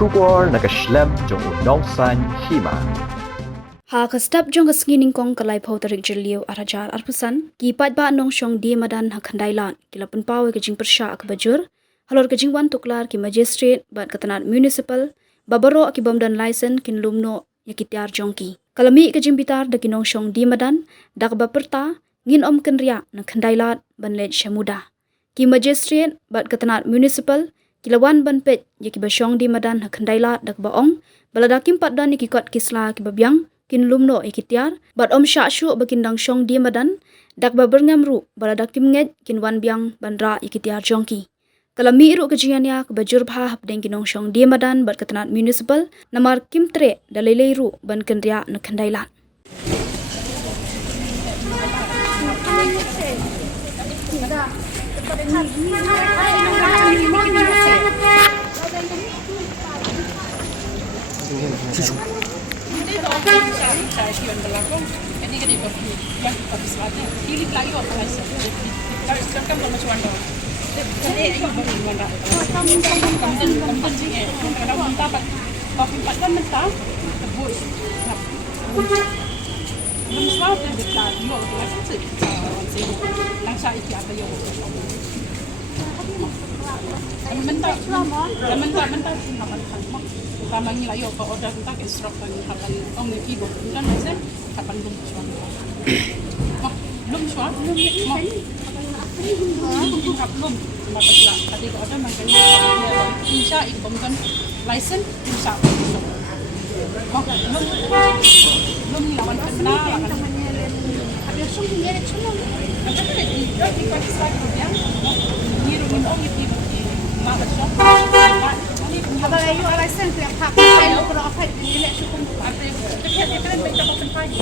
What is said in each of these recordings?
Shubor nakaslem jong unong san hima. Ha ka step jong skining kong kalai phau tarik jelio arajar arpusan ki pat ba nong shong di madan hakhandailan kilapun pawe ke jing persha ak bajur halor ke jing wan tuklar ki magistrate bat katanat municipal babaro ki bomdan license kin lumno yakitiar jongki kalami ke jing bitar de kinong shong di madan dak ba perta ngin om kenria na khandailat banlet shamuda ki magistrate bat katanat municipal kilawan ban pet yaki basyong di madan hakhandailat dak baong baladakim patdan ki kot kisla ki babyang kin lumno ikitiar bat om sha shu bakindang shong di madan dak ba berngamru baladak kim nget kin wan biang bandra ikitiar jongki kalami iru kejiania ke bajur bha hapdeng kinong shong di madan bat katanat municipal namar kim tre dalele ru ban kendria na khandailan Ramai layo ko order kita ke instructor ni kapan om ni kibo kan saya kapan belum suan belum suan belum maka lah tadi ko order makan insya ikom kan license insya belum ni lawan kan benar kan ada sungguh ni ada cuma ada kan di pakai slide dia ni rumah om ni kibo maka shop Abang ayu alasan tu yang hak saya kalau apa nilai cukup apa dekat dia kan baik dapat pagi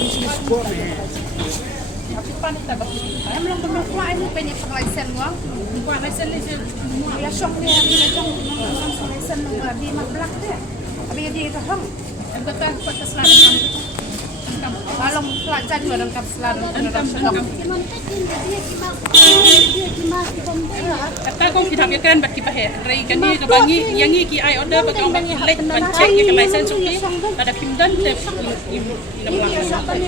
tapi panik tak bagus saya belum pernah kuat ini punya penglisen gua buat license ni semua ya syok dia nilai jong penglisen nomor di mablak dia tapi dia tu hang yang kata kuat kesalahan kalau pelajar juga dalam kapselan kata kau kita biarkan bagi pakai rai kan ni kebangi yang ni ki ai order bagi orang bagi lek pancek yang license okey ada pimdan tep ina belakang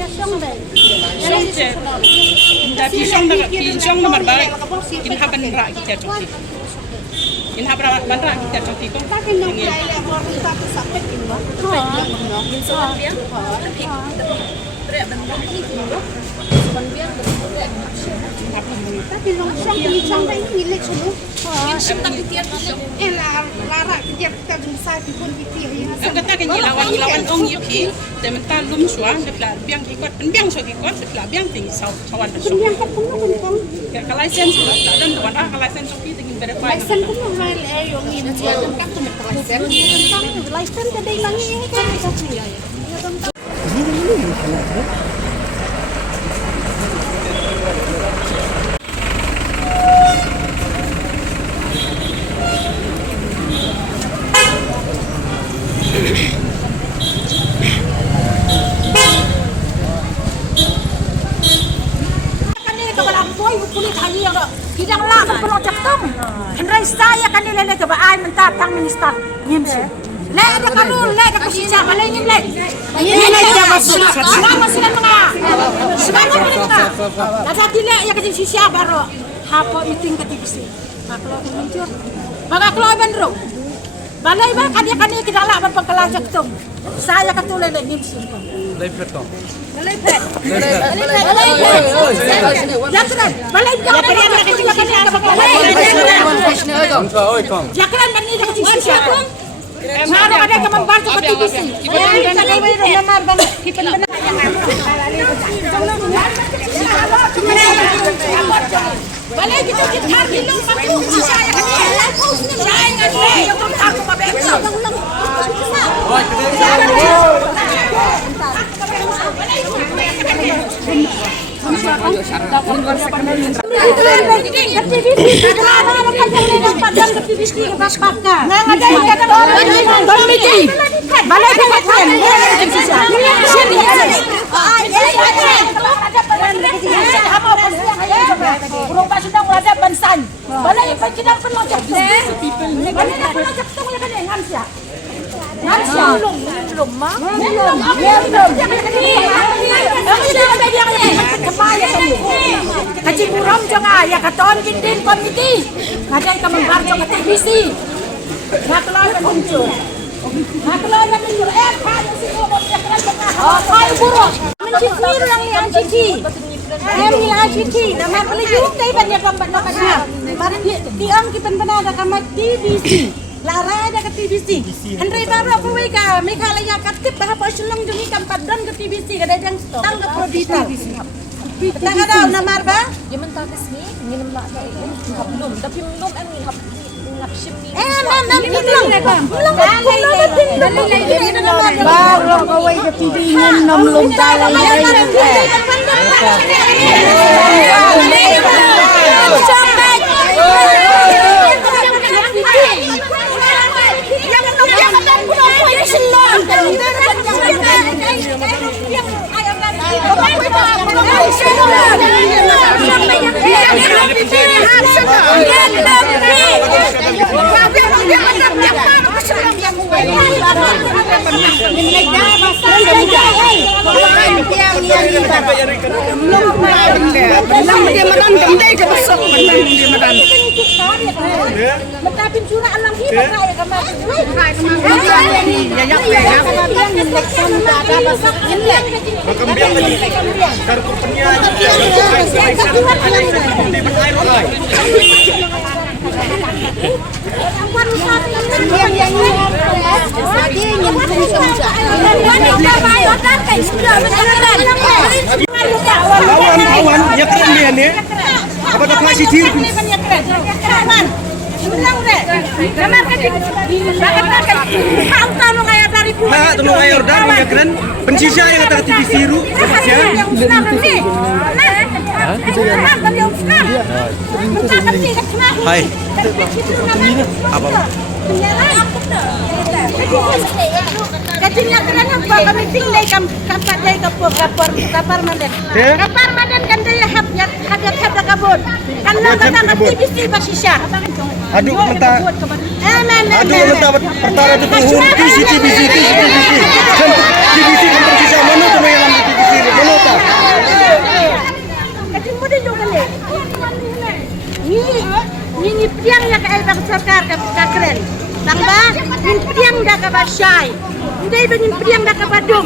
syong je tapi syong nomor baik kin haban rak kita okey kin haban rak kita okey kau tapi nak saya le orang tak sampai kin ba kin so dia tapi long syong ni syong dah ini lek semua lara dia kita besar di pun kita ang kata kan ilawan ong yuki tementan lum suang de klar biang ikot biang so ikot de klar biang ting sawan de so yang kat pun pun ka license la dan wan ka license okey tingin verify license pun mahal yung ini dia kan tu license ada hilang ini kan Hidang lah kan projek tum. Henry saya kan nilai ke baai mentang minister nyimsi. Le ada kamu le ada kusisa malay nyim le. Ini dia masuk. Semua sila mga. Semua mga. Ada dile ya kasi sisa baro. Hapo meeting ke TVC. Maklo muncul. Baga klo benro. Balai ba kanya kita lah berpengkelajak tum. Saya katulay le nyimsi. Live pet ko. Balay pet. Jangan. Balay jangan. Jangan bani dah kecil siapa? Mana ada kamu bantu ke TVC? Balai kita kita dulu bantu saya kan. Saya kan yang aku mabekso. Balai belum mah. Belum. Kaji buram jangan ya katon gindin komiti. Kadai kamar jangan TBC. Nakelai muncul. Nakelai muncul. Kan si ngomong ya kan tengah. Kai buruk. Mencikir yang ciki. Em yang ciki. Nama pelajung tay banyak gambar nakasya. Tiang kita benar kamar TBC. Lara ada ke TBC. Henry baru aku wega. Mereka lagi aktif bahwa selong demi kampadan ke TBC. Kadai yang tang ke probita. Tak ada nama apa? Dia mentah ke sini, minum nak ada belum, tapi belum ngap shim ni. Baru kawai ke TV minum belum tahu Mentapin curah alam hidup raya kemarin. Awan, ya keren dia ni. Apa dah kasih diri? Nah, tolong air dan ya keren. Pencisah yang kata TV siru. Hai. Apa? Kajinya keren apa? Kami tinggal kampat day kapar madan. Kapar madan kan dia hadat kabut. Kan nama TBC basisya. Aduh mentah. Aduh mentah pertara tu TBC. Kan TBC kan pencisah mana tu yang dalam TBC mana tak? Kajin mo din yung gali. Ni piang ya ka bang sarkar ka kren. Tangba, ni piang da ka ba syai. Hindi ba ni piang da ka ba dum.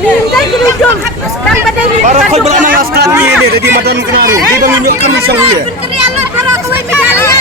Hindi kinudum. Tangba day ni. Para kau beranang askar ni di madan kenaru. Di bang tunjukkan misang dia. Kalian para ko may medalya.